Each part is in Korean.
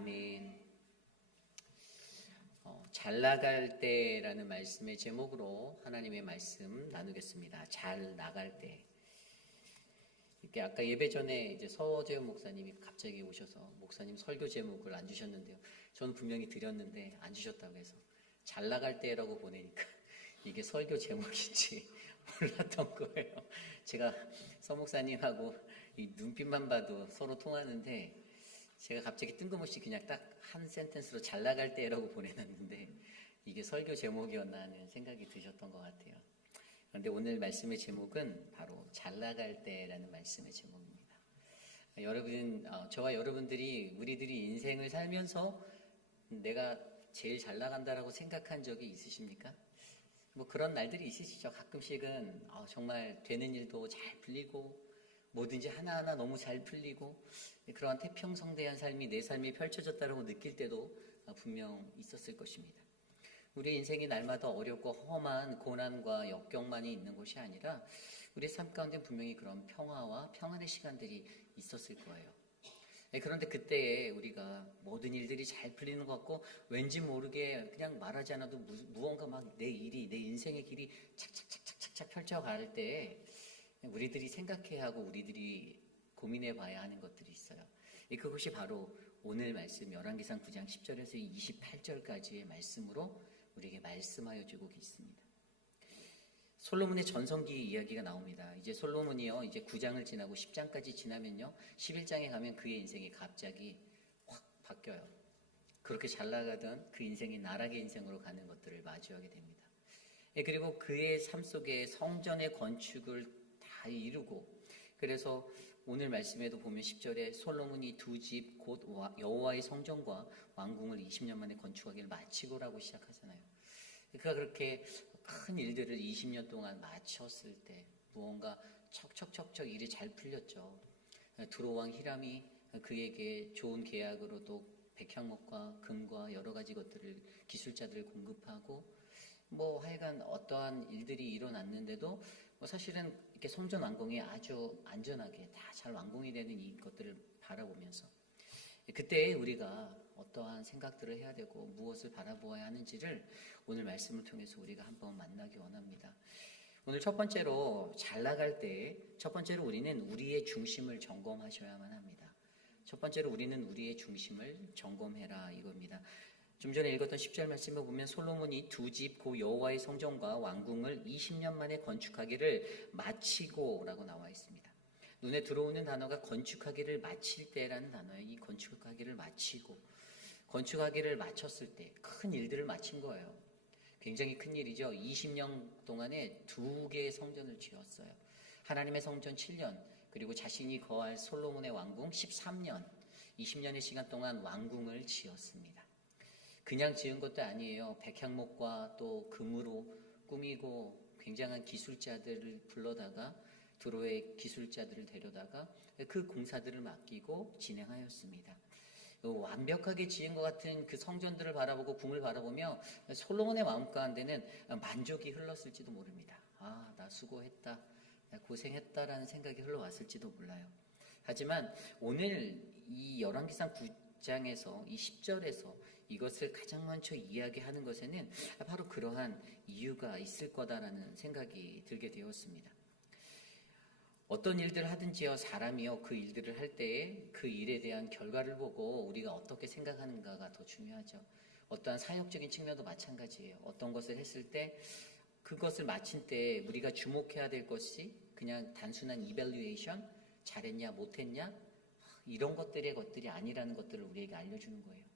아멘. 어, 잘 나갈 때라는 말씀의 제목으로 하나님의 말씀 나누겠습니다. 잘 나갈 때. 이렇게 아까 예배 전에 이제 서재훈 목사님이 갑자기 오셔서 목사님 설교 제목을 안 주셨는데요. 저는 분명히 드렸는데 안 주셨다고 해서 잘 나갈 때라고 보내니까 이게 설교 제목인지 몰랐던 거예요. 제가 서 목사님하고 이 눈빛만 봐도 서로 통하는데 제가 갑자기 뜬금없이 그냥 딱 한 센텐스로 잘 나갈 때라고 보내놨는데 이게 설교 제목이었나 하는 생각이 드셨던 것 같아요. 그런데 오늘 말씀의 제목은 바로 잘 나갈 때라는 말씀의 제목입니다. 여러분, 어, 저와 여러분들이 우리들이 인생을 살면서 내가 제일 잘 나간다라고 생각한 적이 있으십니까? 뭐 그런 날들이 있으시죠. 가끔씩은 어, 정말 되는 일도 잘 풀리고 뭐든지 하나하나 너무 잘 풀리고 그러한 태평성대한 삶이 내 삶에 펼쳐졌다고 느낄 때도 어, 분명 있었을 것입니다. 우리 인생이 날마다 어렵고 험한 고난과 역경만이 있는 것이 아니라 우리 삶 가운데 분명히 그런 평화와 평안의 시간들이 있었을 거예요. 네, 그런데 그때에 우리가 모든 일들이 잘 풀리는 것 같고 왠지 모르게 그냥 말하지 않아도 무언가 막 내 일이 내 인생의 길이 착착착착착착 펼쳐갈 때 우리들이 생각해야 하고 우리들이 고민해 봐야 하는 것들이 있어요. 그것이 바로 오늘 말씀 열왕기상 9장 10절에서 28절까지의 말씀으로 우리에게 말씀하여 주고 있습니다. 솔로몬의 전성기 이야기가 나옵니다. 이제 솔로몬이요, 이제 9장을 지나고 10장까지 지나면요, 11장에 가면 그의 인생이 갑자기 확 바뀌어요. 그렇게 잘 나가던 그 인생이 나락의 인생으로 가는 것들을 마주하게 됩니다. 예, 그리고 그의 삶 속에 성전의 건축을 다 이루고, 그래서 오늘 말씀에도 보면 10절에 솔로몬이 두 집 곧 여호와의 성전과 왕궁을 20년 만에 건축하기를 마치고라고 시작하잖아요. 그가 그렇게 큰 일들을 20년 동안 마쳤을 때 무언가 척척척척 일이 잘 풀렸죠. 두로왕 히람이 그에게 좋은 계약으로 또 백향목과 금과 여러 가지 것들을 기술자들을 공급하고 뭐 하여간 어떠한 일들이 일어났는데도 뭐 사실은 이렇게 성전 완공이 아주 안전하게 다 잘 완공이 되는 이 것들을 바라보면서 그때 우리가 어떠한 생각들을 해야 되고 무엇을 바라보아야 하는지를 오늘 말씀을 통해서 우리가 한번 만나기 원합니다. 오늘 첫 번째로 잘 나갈 때 첫 번째로 우리는 우리의 중심을 점검하셔야만 합니다. 첫 번째로 우리는 우리의 중심을 점검해라 이겁니다. 좀 전에 읽었던 10절 말씀을 보면 솔로몬이 두 집 고 여호와의 성전과 왕궁을 20년 만에 건축하기를 마치고라고 나와 있습니다. 눈에 들어오는 단어가 건축하기를 마칠 때라는 단어예요. 이 건축하기를 마치고 건축하기를 마쳤을 때 큰 일들을 마친 거예요. 굉장히 큰 일이죠. 20년 동안에 두 개의 성전을 지었어요. 하나님의 성전 7년, 그리고 자신이 거할 솔로몬의 왕궁 13년, 20년의 시간 동안 왕궁을 지었습니다. 그냥 지은 것도 아니에요. 백향목과 또 금으로 꾸미고 굉장한 기술자들을 불러다가 드로의 기술자들을 데려다가 그 공사들을 맡기고 진행하였습니다. 완벽하게 지은 것 같은 그 성전들을 바라보고 궁을 바라보며 솔로몬의 마음 가운데는 만족이 흘렀을지도 모릅니다. 아, 나 수고했다. 나 고생했다라는 생각이 흘러왔을지도 몰라요. 하지만 오늘 이 열왕기상 9장에서 이 10절에서 이것을 가장 먼저 이야기하는 것에는 바로 그러한 이유가 있을 거다라는 생각이 들게 되었습니다. 어떤 일들을 하든지요, 사람이요, 그 일들을 할 때에 그 일에 대한 결과를 보고 우리가 어떻게 생각하는가가 더 중요하죠. 어떠한 사역적인 측면도 마찬가지예요. 어떤 것을 했을 때 그것을 마친 때 우리가 주목해야 될 것이 그냥 단순한 이벨리에이션, 잘했냐, 못했냐, 이런 것들의 것들이 아니라는 것들을 우리에게 알려주는 거예요.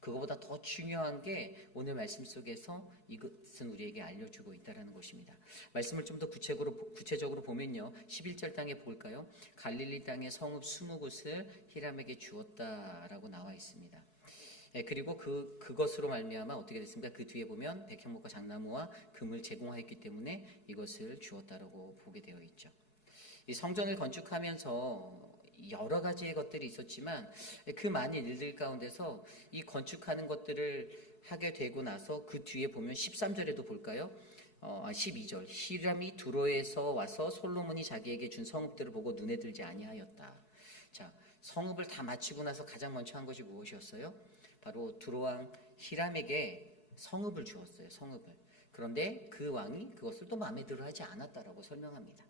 그거보다 더 중요한 게 오늘 말씀 속에서 이것은 우리에게 알려주고 있다는 것입니다. 말씀을 좀 더 구체적으로, 구체적으로 보면요. 11절 땅에 볼까요? 갈릴리 땅의 성읍 20곳을 히람에게 주었다라고 나와 있습니다. 예, 그리고 그, 그것으로 말미암아 어떻게 됐습니까? 그 뒤에 보면 백향목과 장나무와 금을 제공하였기 때문에 이것을 주었다라고 보게 되어 있죠. 이 성전을 건축하면서 여러 가지의 것들이 있었지만 그 많은 일들 가운데서 이 건축하는 것들을 하게 되고 나서 그 뒤에 보면 13절에도 볼까요? 어, 12절 아, 히람이 두로에서 와서 솔로몬이 자기에게 준 성읍들을 보고 눈에 들지 아니하였다. 자, 성읍을 다 마치고 나서 가장 먼저 한 것이 무엇이었어요? 바로 두로왕 히람에게 성읍을 주었어요. 성읍을. 그런데 그 왕이 그것을 또 마음에 들어 하지 않았다라고 설명합니다.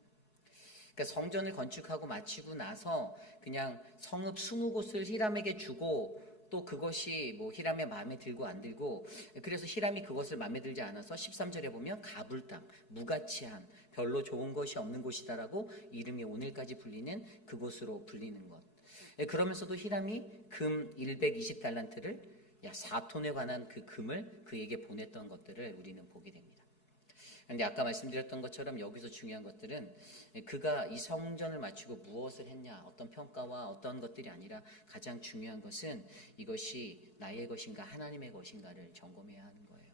그러니까 성전을 건축하고 마치고 나서 그냥 성읍 20곳을 히람에게 주고 또 그것이 뭐 히람의 마음에 들고 안 들고 그래서 히람이 그것을 마음에 들지 않아서 13절에 보면 가불 땅, 무가치한 별로 좋은 것이 없는 곳이다라고 이름이 오늘까지 불리는 그곳으로 불리는 것. 예, 그러면서도 히람이 금 120달란트를 야 4톤에 관한 그 금을 그에게 보냈던 것들을 우리는 보게 됩니다. 그런데 아까 말씀드렸던 것처럼 여기서 중요한 것들은 그가 이 성전을 마치고 무엇을 했냐, 어떤 평가와 어떤 것들이 아니라 가장 중요한 것은 이것이 나의 것인가 하나님의 것인가를 점검해야 하는 거예요.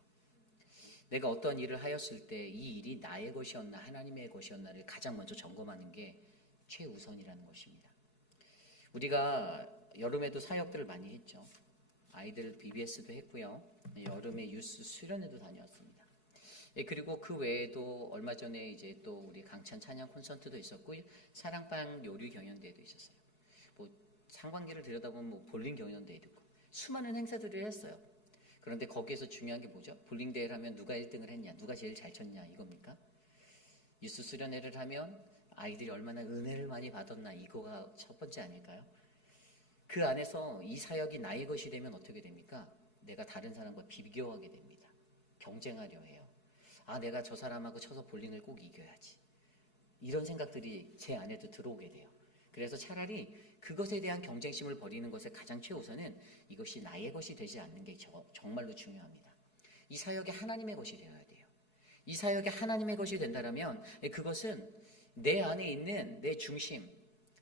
내가 어떤 일을 하였을 때 이 일이 나의 것이었나 하나님의 것이었나를 가장 먼저 점검하는 게 최우선이라는 것입니다. 우리가 여름에도 사역들을 많이 했죠. 아이들 BBS도 했고요. 여름에 유스 수련회도 다녀왔습니다. 예, 그리고 그 외에도 얼마 전에 이제 또 우리 강찬 찬양 콘서트도 있었고 사랑방 요리 경연대회도 있었어요. 뭐 상반기를 들여다보면 뭐 볼링 경연대회도 있고 수많은 행사들을 했어요. 그런데 거기에서 중요한 게 뭐죠? 볼링 대회를 하면 누가 1등을 했냐, 누가 제일 잘 쳤냐 이겁니까? 유스 수련회를 하면 아이들이 얼마나 은혜를 많이 받았나 이거가 첫 번째 아닐까요? 그 안에서 이 사역이 나의 것이 되면 어떻게 됩니까? 내가 다른 사람과 비교하게 됩니다. 경쟁하려 해요. 아, 내가 저 사람하고 쳐서 볼링을 꼭 이겨야지. 이런 생각들이 제 안에도 들어오게 돼요. 그래서 차라리 그것에 대한 경쟁심을 버리는 것의 가장 최우선은 이것이 나의 것이 되지 않는 게 저, 정말로 중요합니다. 이 사역이 하나님의 것이 되어야 돼요. 이 사역이 하나님의 것이 된다면 그것은 내 안에 있는 내 중심,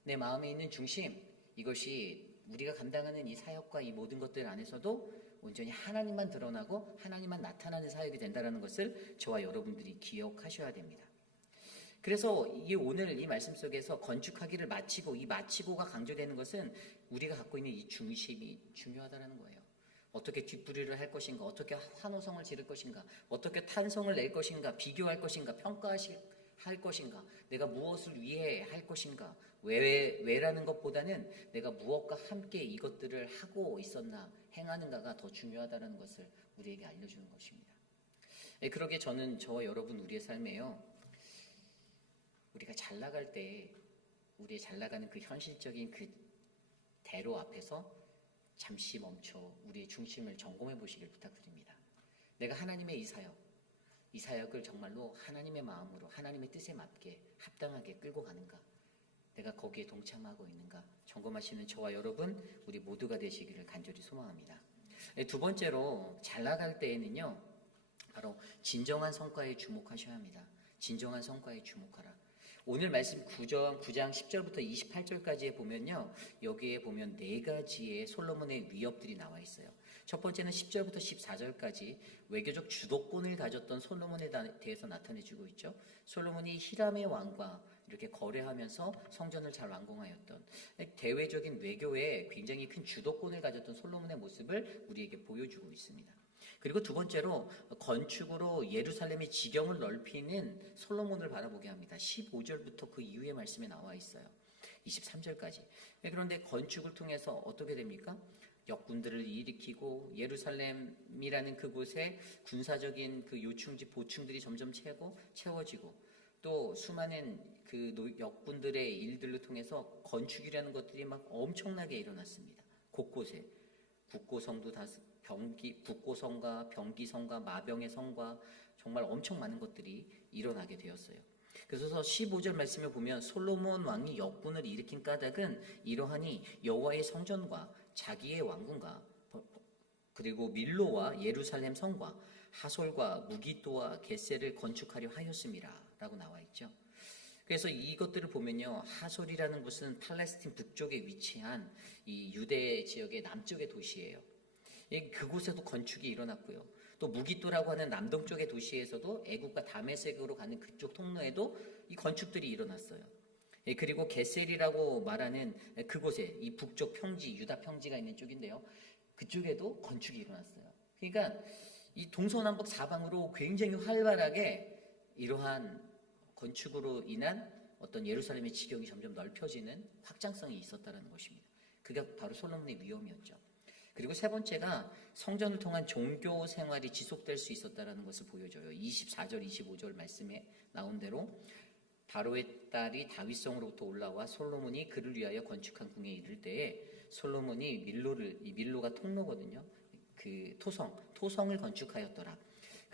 내 마음에 있는 중심, 이것이 우리가 감당하는 이 사역과 이 모든 것들 안에서도 온전히 하나님만 드러나고 하나님만 나타나는 사역이 된다는 것을 저와 여러분들이 기억하셔야 됩니다. 그래서 이 오늘 이 말씀 속에서 건축하기를 마치고 이 마치고가 강조되는 것은 우리가 갖고 있는 이 중심이 중요하다는 거예요. 어떻게 뒷부리를 할 것인가, 어떻게 환호성을 지를 것인가, 어떻게 탄성을 낼 것인가, 비교할 것인가, 평가하실 할 것인가, 내가 무엇을 위해 할 것인가, 왜, 왜라는 것보다는 내가 무엇과 함께 이것들을 하고 있었나, 행하는가가 더 중요하다는 것을 우리에게 알려주는 것입니다. 예, 그러게 저는 저와 여러분 우리의 삶에요. 우리가 잘 나갈 때 우리의 잘 나가는 그 현실적인 그 대로 앞에서 잠시 멈춰 우리의 중심을 점검해 보시길 부탁드립니다. 내가 하나님의 이 사역, 이 사역을 정말로 하나님의 마음으로 하나님의 뜻에 맞게 합당하게 끌고 가는가? 내가 거기에 동참하고 있는가? 점검하시는 저와 여러분, 우리 모두가 되시기를 간절히 소망합니다. 네, 두 번째로 잘 나갈 때에는요, 바로 진정한 성과에 주목하셔야 합니다. 진정한 성과에 주목하라. 오늘 말씀 9장, 9장 10절부터 28절까지에 보면요. 여기에 보면 네 가지의 솔로몬의 위협들이 나와 있어요. 첫 번째는 10절부터 14절까지 외교적 주도권을 가졌던 솔로몬에 대해서 나타내주고 있죠. 솔로몬이 히람의 왕과 이렇게 거래하면서 성전을 잘 완공하였던 대외적인 외교에 굉장히 큰 주도권을 가졌던 솔로몬의 모습을 우리에게 보여주고 있습니다. 그리고 두 번째로 건축으로 예루살렘의 지경을 넓히는 솔로몬을 바라보게 합니다. 15절부터 그 이후의 말씀에 나와 있어요. 23절까지. 그런데 건축을 통해서 어떻게 됩니까? 역군들을 일으키고 예루살렘이라는 그곳에 군사적인 그 요충지 보충들이 점점 채고 채워지고 또 수많은 그 역군들의 일들을 통해서 건축이라는 것들이 막 엄청나게 일어났습니다. 곳곳에 국고성도 다 병기 북고성과 병기성과 마병의 성과 정말 엄청 많은 것들이 일어나게 되었어요. 그래서 15절 말씀을 보면 솔로몬 왕이 역군을 일으킨 까닭은 이러하니 여호와의 성전과 자기의 왕궁과 그리고 밀로와 예루살렘 성과 하솔과 무기또와 겟세를 건축하려 하였음이라 라고 나와 있죠. 그래서 이것들을 보면요. 하솔이라는 곳은 팔레스틴 북쪽에 위치한 이 유대 지역의 남쪽의 도시예요. 그곳에도 건축이 일어났고요. 또 무기또라고 하는 남동쪽의 도시에서도 애국과 다메섹으로 가는 그쪽 통로에도 이 건축들이 일어났어요. 예, 그리고 게셀이라고 말하는 그곳에 이 북쪽 평지, 유다 평지가 있는 쪽인데요. 그쪽에도 건축이 일어났어요. 그러니까 이 동서남북 사방으로 굉장히 활발하게 이러한 건축으로 인한 어떤 예루살렘의 지경이 점점 넓혀지는 확장성이 있었다는 것입니다. 그게 바로 솔로몬의 위험이었죠. 그리고 세 번째가 성전을 통한 종교 생활이 지속될 수 있었다라는 것을 보여줘요. 24절, 25절 말씀에 나온 대로 바로의 딸이 다윗성으로부터 올라와 솔로몬이 그를 위하여 건축한 궁에 이를 때에 솔로몬이 밀로를 이 밀로가 통로거든요. 그 토성, 토성을 건축하였더라.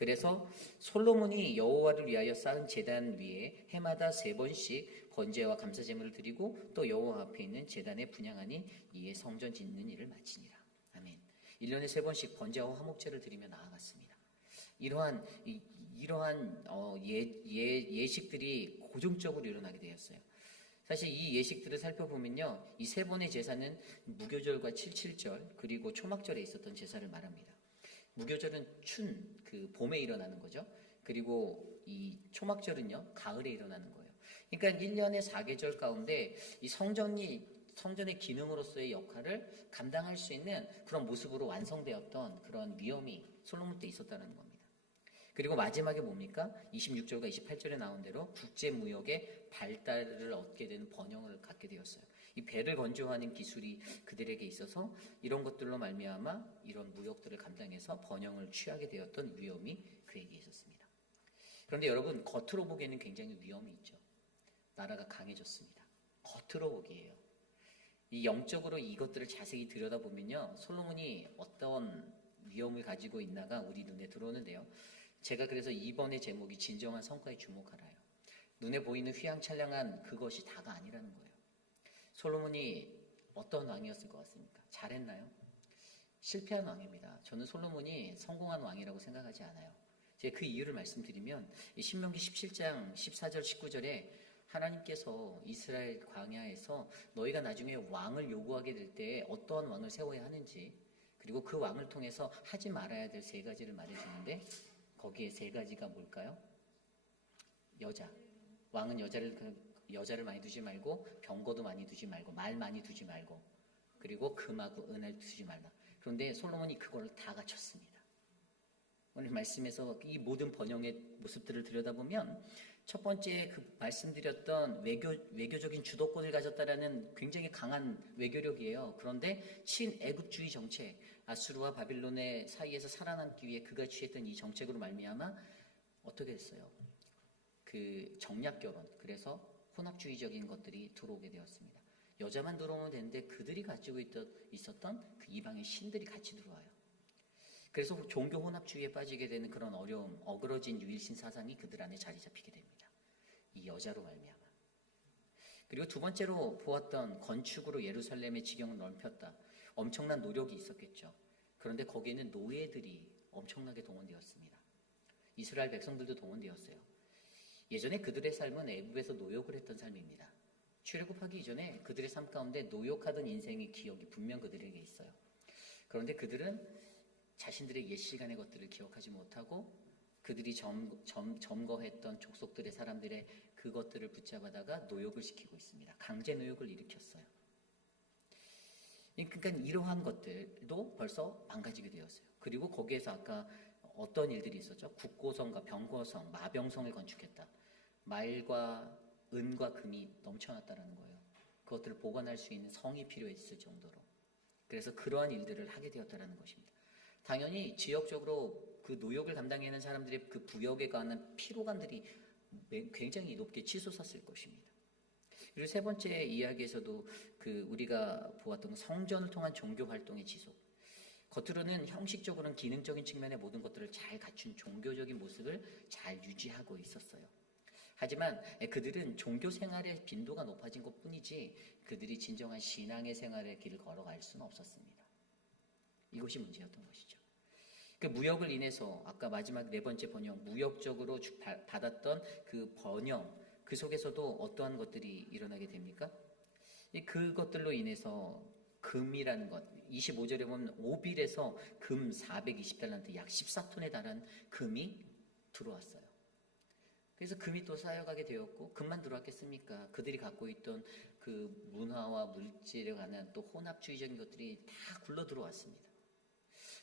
그래서 솔로몬이 여호와를 위하여 쌓은 제단 위에 해마다 세 번씩 번제와 감사 제물을 드리고 또 여호와 앞에 있는 제단에 분양하니 이에 성전 짓는 일을 마치니라. 아멘. 1년에 세 번씩 번제와 화목제를 드리며 나아갔습니다. 이러한 이, 이러한 어, 예, 예, 예식들이 고정적으로 일어나게 되었어요. 사실 이 예식들을 살펴보면요, 이 세 번의 제사는 무교절과 칠칠절 그리고 초막절에 있었던 제사를 말합니다. 무교절은 춘, 그 봄에 일어나는 거죠. 그리고 이 초막절은요, 가을에 일어나는 거예요. 그러니까 1년의 4계절 가운데 이 성전이 성전의 기능으로서의 역할을 감당할 수 있는 그런 모습으로 완성되었던 그런 위험이 솔로몬 때 있었다는 겁니다. 그리고 마지막에 뭡니까? 26절과 28절에 나온 대로 국제 무역의 발달을 얻게 되는 번영을 갖게 되었어요. 이 배를 건조하는 기술이 그들에게 있어서 이런 것들로 말미암아 이런 무역들을 감당해서 번영을 취하게 되었던 위험이 그에게 있었습니다. 그런데 여러분 겉으로 보기에는 굉장히 위험이 있죠. 나라가 강해졌습니다. 겉으로 보기에요. 이 영적으로 이것들을 자세히 들여다보면요. 솔로몬이 어떤 위험을 가지고 있나가 우리 눈에 들어오는데요. 제가 그래서 이번의 제목이 진정한 성과에 주목하라요. 눈에 보이는 휘황찬란한 그것이 다가 아니라는 거예요. 솔로몬이 어떤 왕이었을 것 같습니까? 잘했나요? 실패한 왕입니다. 저는 솔로몬이 성공한 왕이라고 생각하지 않아요. 제가 그 이유를 말씀드리면 신명기 17장 14절 19절에 하나님께서 이스라엘 광야에서 너희가 나중에 왕을 요구하게 될 때 어떠한 왕을 세워야 하는지 그리고 그 왕을 통해서 하지 말아야 될 세 가지를 말해주는데 거기에 세 가지가 뭘까요? 여자. 왕은 여자를 그 여자를 많이 두지 말고 병거도 많이 두지 말고 말 많이 두지 말고 그리고 금하고 은을 두지 말라. 그런데 솔로몬이 그걸 다 갖췄습니다. 오늘 말씀에서 이 모든 번영의 모습들을 들여다보면 첫 번째 그 말씀드렸던 외교 외교적인 주도권을 가졌다라는 굉장히 강한 외교력이에요. 그런데 친애국주의 정책, 아수르와 바빌론의 사이에서 살아남기 위해 그가 취했던 이 정책으로 말미암아 어떻게 됐어요? 그 정략 결혼, 그래서 혼합주의적인 것들이 들어오게 되었습니다. 여자만 들어오면 되는데 그들이 가지고 있었던 그 이방의 신들이 같이 들어와요. 그래서 종교 혼합주의에 빠지게 되는 그런 어려움, 어그러진 유일신 사상이 그들 안에 자리 잡히게 됩니다. 이 여자로 말미암아. 그리고 두 번째로 보았던 건축으로 예루살렘의 지경을 넓혔다. 엄청난 노력이 있었겠죠. 그런데 거기에는 노예들이 엄청나게 동원되었습니다. 이스라엘 백성들도 동원되었어요. 예전에 그들의 삶은 애굽에서 노역을 했던 삶입니다. 출애굽하기 이전에 그들의 삶 가운데 노역하던 인생의 기억이 분명 그들에게 있어요. 그런데 그들은 자신들의 옛 시간의 것들을 기억하지 못하고 그들이 점, 점, 점거했던 족속들의 사람들의 그것들을 붙잡아다가 노역을 시키고 있습니다. 강제 노역을 일으켰어요. 그러니까 이러한 것들도 벌써 망가지게 되었어요. 그리고 거기에서 아까 어떤 일들이 있었죠? 국고성과 병고성, 마병성을 건축했다. 말과 은과 금이 넘쳐났다는 거예요. 그것들을 보관할 수 있는 성이 필요했을 정도로. 그래서 그러한 일들을 하게 되었다는 것입니다. 당연히 지역적으로 그 노역을 담당하는 사람들의 그 부역에 관한 피로감들이 굉장히 높게 치솟았을 것입니다. 그리고 세 번째 이야기에서도 그 우리가 보았던 성전을 통한 종교 활동의 지속. 겉으로는 형식적으로는 기능적인 측면의 모든 것들을 잘 갖춘 종교적인 모습을 잘 유지하고 있었어요. 하지만 그들은 종교 생활의 빈도가 높아진 것 뿐이지 그들이 진정한 신앙의 생활의 길을 걸어갈 수는 없었습니다. 이것이 문제였던 것이죠. 그 무역을 인해서 아까 마지막 네 번째 번영 무역적으로 받았던 그 번영 그 속에서도 어떠한 것들이 일어나게 됩니까? 그것들로 인해서 금이라는 것 25절에 보면 오빌에서 금 420달란트 약 14톤에 달한 금이 들어왔어요. 그래서 금이 또 쌓여가게 되었고 금만 들어왔겠습니까? 그들이 갖고 있던 그 문화와 물질에 관한 또 혼합주의적인 것들이 다 굴러 들어왔습니다.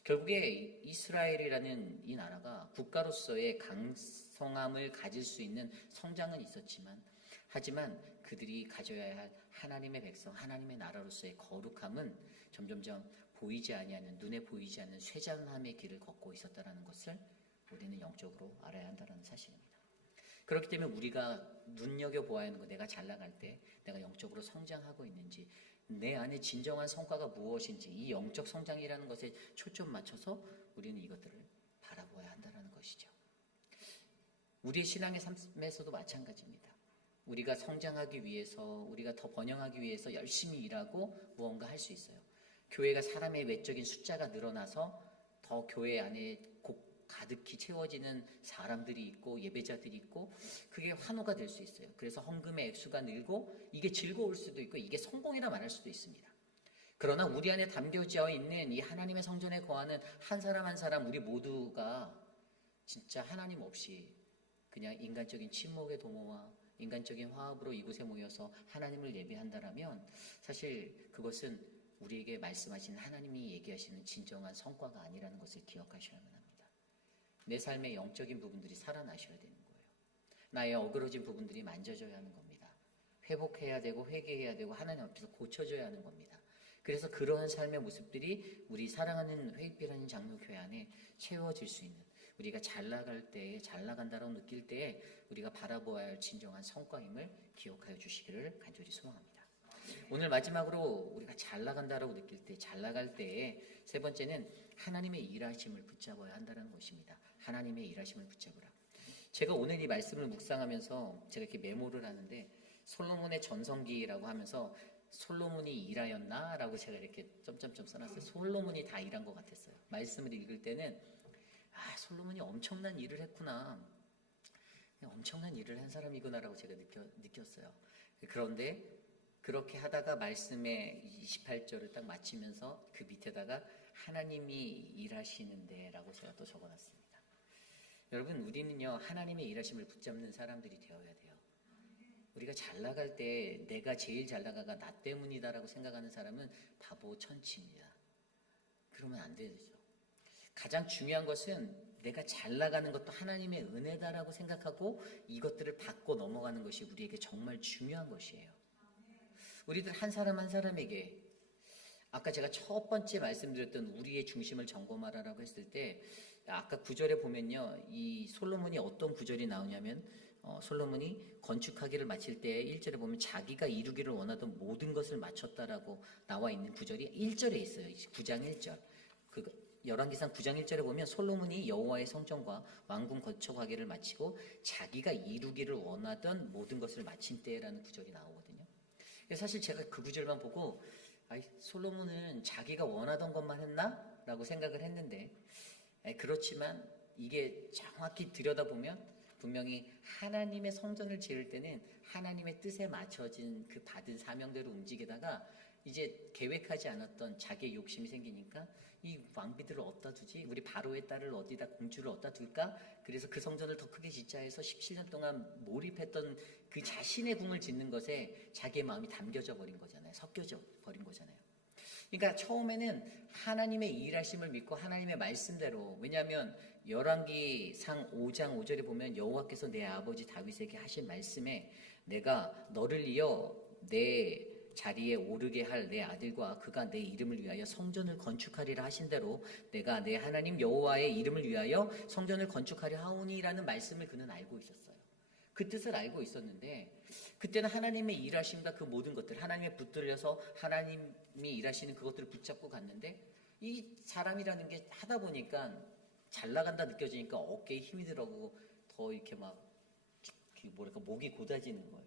결국에 이스라엘이라는 이 나라가 국가로서의 강성함을 가질 수 있는 성장은 있었지만 하지만 그들이 가져야 할 하나님의 백성, 하나님의 나라로서의 거룩함은 점점점 보이지 아니하는 눈에 보이지 않는 쇠잔함의 길을 걷고 있었다라는 것을 우리는 영적으로 알아야 한다는 사실입니다. 그렇기 때문에 우리가 눈여겨 보아야 하는 거 내가 잘 나갈 때 내가 영적으로 성장하고 있는지 내 안에 진정한 성과가 무엇인지 이 영적 성장이라는 것에 초점 맞춰서 우리는 이것들을 바라보아야 한다는 것이죠. 우리의 신앙의 삶에서도 마찬가지입니다. 우리가 성장하기 위해서 우리가 더 번영하기 위해서 열심히 일하고 무언가 할 수 있어요. 교회가 사람의 외적인 숫자가 늘어나서 더 교회 안에 곡 가득히 채워지는 사람들이 있고 예배자들이 있고 그게 환호가 될 수 있어요. 그래서 헌금의 액수가 늘고 이게 즐거울 수도 있고 이게 성공이라 말할 수도 있습니다. 그러나 우리 안에 담겨져 있는 이 하나님의 성전에 거하는 한 사람 한 사람 우리 모두가 진짜 하나님 없이 그냥 인간적인 침묵의 동호와 인간적인 화합으로 이곳에 모여서 하나님을 예배한다라면 사실 그것은 우리에게 말씀하신 하나님이 얘기하시는 진정한 성과가 아니라는 것을 기억하셔야만 합니다. 내 삶의 영적인 부분들이 살아나셔야 되는 거예요. 나의 어그러진 부분들이 만져져야 하는 겁니다. 회복해야 되고 회개해야 되고 하나님 앞에서 고쳐져야 하는 겁니다. 그래서 그러한 삶의 모습들이 우리 사랑하는 회입비라는 장로교회 안에 채워질 수 있는 우리가 잘 나갈 때, 잘 나간다라고 느낄 때에 우리가 바라보아야 할 진정한 성과임을 기억하여 주시기를 간절히 소망합니다. 오늘 마지막으로 우리가 잘 나간다라고 느낄 때, 잘 나갈 때에 세 번째는 하나님의 일하심을 붙잡아야 한다는 것입니다. 하나님의 일하심을 붙잡으라. 제가 오늘 이 말씀을 묵상하면서 제가 이렇게 메모를 하는데 솔로몬의 전성기라고 하면서 솔로몬이 일하였나 라고 제가 이렇게 점점점 써놨어요. 솔로몬이 다 일한 것 같았어요. 말씀을 읽을 때는 아 솔로몬이 엄청난 일을 했구나. 엄청난 일을 한 사람이구나라고 제가 느껴, 느꼈어요. 그런데 그렇게 하다가 말씀의 28절을 딱 마치면서 그 밑에다가 하나님이 일하시는데라고 제가 또 적어놨습니다. 여러분 우리는요 하나님의 일하심을 붙잡는 사람들이 되어야 돼요. 우리가 잘 나갈 때 내가 제일 잘 나가가 나 때문이다라고 생각하는 사람은 바보 천치입니다. 그러면 안 되죠. 가장 중요한 것은 내가 잘 나가는 것도 하나님의 은혜다라고 생각하고 이것들을 받고 넘어가는 것이 우리에게 정말 중요한 것이에요. 우리들 한 사람 한 사람에게 아까 제가 첫 번째 말씀드렸던 우리의 중심을 점검하라라고 했을 때 아까 구절에 보면요. 이 솔로몬이 어떤 구절이 나오냐면 어, 솔로몬이 건축하기를 마칠 때 1절에 보면 자기가 이루기를 원하던 모든 것을 마쳤다라고 나와 있는 구절이 1절에 있어요. 9장 1절. 그 열왕기상 9장 1절에 보면 솔로몬이 여호와의 성전과 왕궁 건축하기를 마치고 자기가 이루기를 원하던 모든 것을 마친 때라는 구절이 나오거든요. 사실 제가 그 구절만 보고 아이, 솔로몬은 자기가 원하던 것만 했나? 라고 생각을 했는데 그렇지만 이게 정확히 들여다보면 분명히 하나님의 성전을 지을 때는 하나님의 뜻에 맞춰진 그 받은 사명대로 움직이다가 이제 계획하지 않았던 자기의 욕심이 생기니까 이 왕비들을 어디다 두지? 우리 바로의 딸을 어디다 공주를 어디다 둘까? 그래서 그 성전을 더 크게 짓자 해서 17년 동안 몰입했던 그 자신의 궁을 짓는 것에 자기의 마음이 담겨져 버린 거잖아요. 섞여져 버린 거잖아요. 그러니까 처음에는 하나님의 일하심을 믿고 하나님의 말씀대로 왜냐하면 열왕기상 5장 5절에 보면 여호와께서 내 아버지 다윗에게 하신 말씀에 내가 너를 이어 내 자리에 오르게 할 내 아들과 그가 내 이름을 위하여 성전을 건축하리라 하신 대로 내가 내 하나님 여호와의 이름을 위하여 성전을 건축하려 하오니라는 말씀을 그는 알고 있었어요. 그 뜻을 알고 있었는데 그때는 하나님의 일하심과 그 모든 것들 하나님의 붙들려서 하나님이 일하시는 그것들을 붙잡고 갔는데 이 사람이라는 게 하다 보니까 잘 나간다 느껴지니까 어깨에 힘이 들어가고 더 이렇게 막 뭐랄까 목이 고다지는 거예요.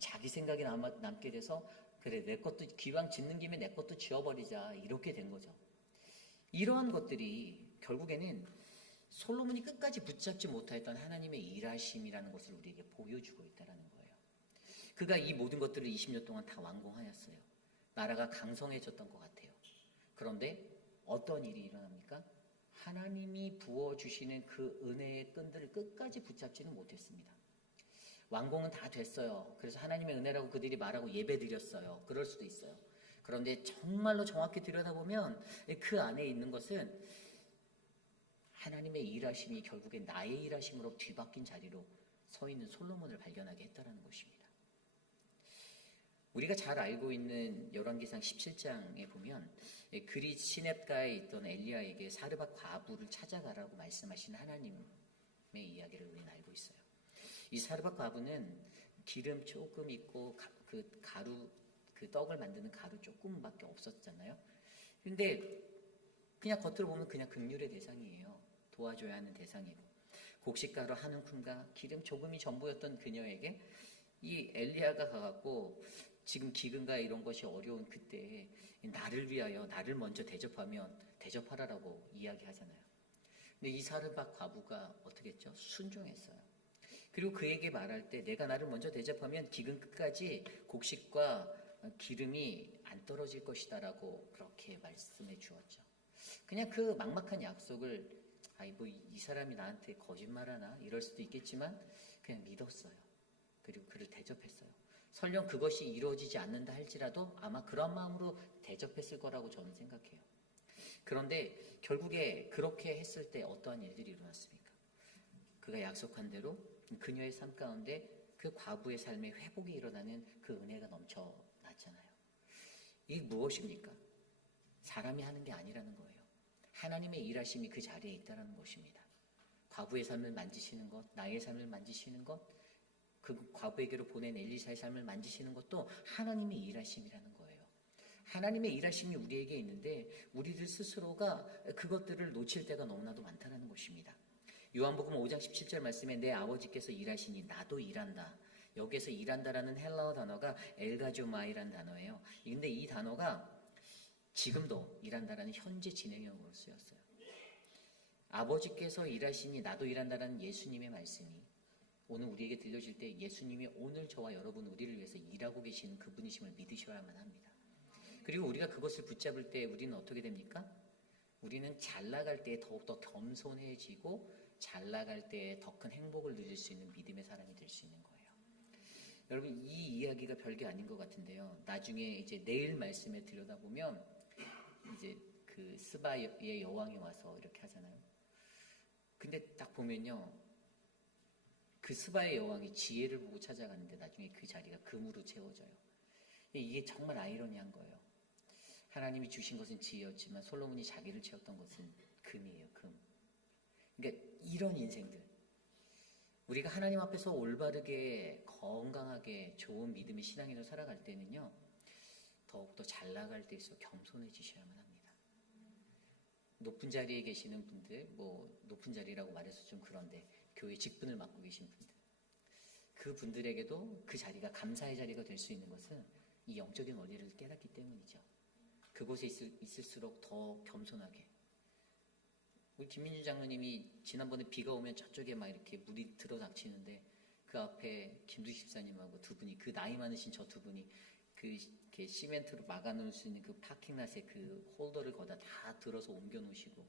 자기 생각이 남, 남게 돼서 그래 내 것도 기왕 짓는 김에 내 것도 지워버리자 이렇게 된 거죠. 이러한 것들이 결국에는 솔로몬이 끝까지 붙잡지 못하였던 하나님의 일하심이라는 것을 우리에게 보여주고 있다는 거예요. 그가 이 모든 것들을 20년 동안 다 완공하였어요. 나라가 강성해졌던 것 같아요. 그런데 어떤 일이 일어납니까? 하나님이 부어주시는 그 은혜의 끈들을 끝까지 붙잡지는 못했습니다. 완공은 다 됐어요. 그래서 하나님의 은혜라고 그들이 말하고 예배 드렸어요. 그럴 수도 있어요. 그런데 정말로 정확히 들여다보면 그 안에 있는 것은 하나님의 일하심이 결국에 나의 일하심으로 뒤바뀐 자리로 서 있는 솔로몬을 발견하게 했다는 것입니다. 우리가 잘 알고 있는 열왕기상 17장에 보면 예, 그리 시냅가에 있던 엘리야에게 사르밧 과부를 찾아가라고 말씀하신 하나님의 이야기를 우리는 알고 있어요. 이 사르밧 과부는 기름 조금 있고 가, 그 가루 그 떡을 만드는 가루 조금밖에 없었잖아요. 근데 그냥 겉으로 보면 그냥 극률의 대상이에요. 도와줘야 하는 대상이고 곡식가루 한 움큼과 기름 조금이 전부였던 그녀에게 이 엘리야가 가갖고 지금 기근과 이런 것이 어려운 그때 나를 위하여 나를 먼저 대접하면 대접하라라고 이야기하잖아요. 근데 이 사르밧 과부가 어떻게 했죠? 순종했어요. 그리고 그에게 말할 때 내가 나를 먼저 대접하면 기근 끝까지 곡식과 기름이 안 떨어질 것이다라고 그렇게 말씀해 주었죠. 그냥 그 막막한 약속을 아이 뭐이 사람이 나한테 거짓말하나 이럴 수도 있겠지만 그냥 믿었어요. 그리고 그를 대접했어요. 설령 그것이 이루어지지 않는다 할지라도 아마 그런 마음으로 대접했을 거라고 저는 생각해요. 그런데 결국에 그렇게 했을 때 어떠한 일들이 일어났습니까? 그가 약속한 대로 그녀의 삶 가운데 그 과부의 삶에 회복이 일어나는 그 은혜가 넘쳐났잖아요. 이 무엇입니까? 사람이 하는 게 아니라는 거예요. 하나님의 일하심이 그 자리에 있다라는 것입니다. 과부의 삶을 만지시는 것, 나의 삶을 만지시는 것, 그 과부에게로 보낸 엘리사의 삶을 만지시는 것도 하나님의 일하심이라는 거예요. 하나님의 일하심이 우리에게 있는데 우리들 스스로가 그것들을 놓칠 때가 너무나도 많다는 것입니다. 요한복음 5장 17절 말씀에 내 아버지께서 일하시니 나도 일한다. 여기에서 일한다라는 헬라어 단어가 엘가조마이라는 단어예요. 근데 이 단어가 지금도 일한다라는 현재 진행형으로 쓰였어요. 아버지께서 일하시니 나도 일한다라는 예수님의 말씀이 오늘 우리에게 들려질 때 예수님이 오늘 저와 여러분 우리를 위해서 일하고 계시는 그분이심을 믿으셔야만 합니다. 그리고 우리가 그것을 붙잡을 때 우리는 어떻게 됩니까? 우리는 잘 나갈 때 더욱더 겸손해지고 잘 나갈 때더큰 행복을 누릴 수 있는 믿음의 사람이 될 수 있는 거예요. 여러분 이 이야기가 별게 아닌 것 같은데요. 나중에 이제 내일 말씀에 들여다보면 이제 그 스바의 여왕이 와서 이렇게 하잖아요. 근데 딱 보면요. 그 스바의 여왕이 지혜를 보고 찾아가는데 나중에 그 자리가 금으로 채워져요. 이게 정말 아이러니한 거예요. 하나님이 주신 것은 지혜였지만 솔로몬이 자기를 채웠던 것은 금이에요, 금. 그러니까 이런 인생들. 우리가 하나님 앞에서 올바르게 건강하게 좋은 믿음의 신앙인으로 살아갈 때는요. 더욱더 잘 나갈 때 있어 겸손해지셔야만 합니다. 높은 자리에 계시는 분들, 뭐 높은 자리라고 말해서 좀 그런데 교회 직분을 맡고 계신 분들. 그 분들에게도 그 자리가 감사의 자리가 될 수 있는 것은 이 영적인 원리를 깨닫기 때문이죠. 그곳에 있을, 있을수록 더 겸손하게. 우리 김민주 장로님이 지난번에 비가 오면 저쪽에 막 이렇게 물이 들어닥치는데 그 앞에 김두식 집사님하고 두 분이 그 나이 많으신 저 두 분이 그 이렇게 시멘트로 막아놓을 수 있는 그 파킹랏에 그 홀더를 거다 다 들어서 옮겨 놓으시고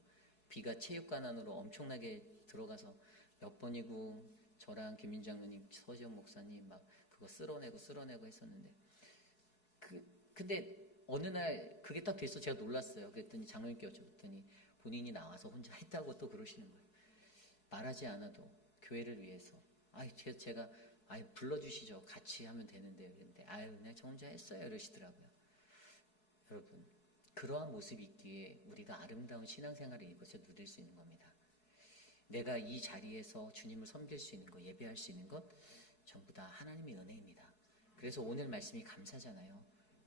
비가 체육관 안으로 엄청나게 들어가서 몇 번이고 저랑 김민주 장로님, 서지영 목사님 막 그거 쓸어내고 쓸어내고 했었는데 그 근데 어느 날 그게 딱 돼서 제가 놀랐어요. 그랬더니 장로님께 여쭤봤더니 본인이 나와서 혼자 했다고 또 그러시는 거예요. 말하지 않아도 교회를 위해서. 아이 제가, 아이 불러주시죠. 같이 하면 되는데 그런데 아유 그냥 저 혼자 했어요. 이러시더라고요. 여러분 그러한 모습이 있기에 우리가 아름다운 신앙생활을 이곳에 누릴 수 있는 겁니다. 내가 이 자리에서 주님을 섬길 수 있는 것, 예배할 수 있는 것 전부 다 하나님의 은혜입니다. 그래서 오늘 말씀이 감사잖아요.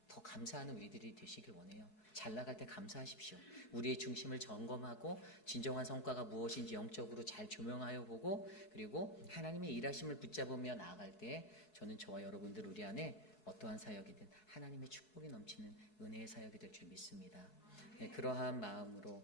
더 감사하는 우리들이 되시길 원해요. 잘 나갈 때 감사하십시오. 우리의 중심을 점검하고 진정한 성과가 무엇인지 영적으로 잘 조명하여 보고 그리고 하나님의 일하심을 붙잡으며 나아갈 때 저는 저와 여러분들 우리 안에 어떠한 사역이든 하나님의 축복이 넘치는 은혜의 사역이 될 줄 믿습니다. 네, 그러한 마음으로